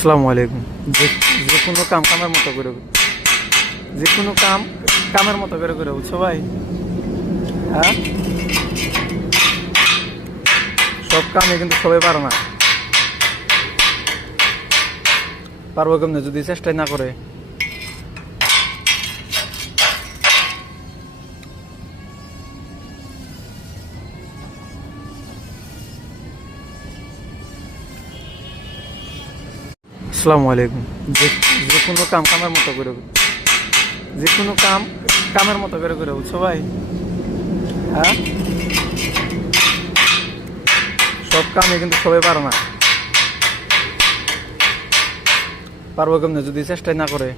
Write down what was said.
আসসালামু আলাইকুম। যে যে কোনো কাম কামের মতো করে, যে কোনো কাম কামের মতো করে করে, বুঝছো ভাই? হ্যাঁ, সব কামে কিন্তু সবাই পারে না। পারবো কেমনে যদি চেষ্টাই না করে? আসসালামু আলাইকুম। যে যে কোনো কাম কামের মতো করে, যে কোনো কাম কামের মতো করে করে, বুঝছো ভাই? হ্যাঁ, সব কামে কিন্তু সবাই পারে না। পারবো কেমনে যদি চেষ্টাই না করে?